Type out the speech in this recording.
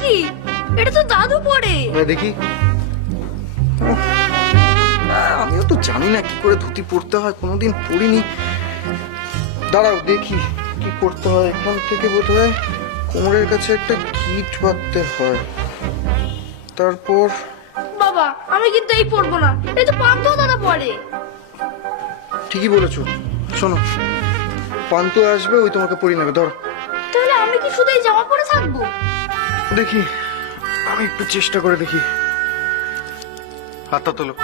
কি? এটা তো দাদু পরে। দেখি। আমিও তো জানি না কি করে ধুতি পরতে হয়, কোনোদিন পরিনি। দাঁড়াও দেখি কি করতে হয়। এখান থেকে বোধ হয় কোমরের কাছে একটা গিট বাঁধতে হয়, তারপর। বাবা আমি কিন্তু এই পরবো না, এই তো পান্তো দাদা পরে। ঠিকই বলেছো। শোনো, পান্তু আসবে, ওই তোমাকে পরিয়ে নেবে। ধর। তাহলে আমি কি শুধু এই জামা পরে থাকবো? দেখি, আমি একটু চেষ্টা করে দেখি। হাতটা তোলো।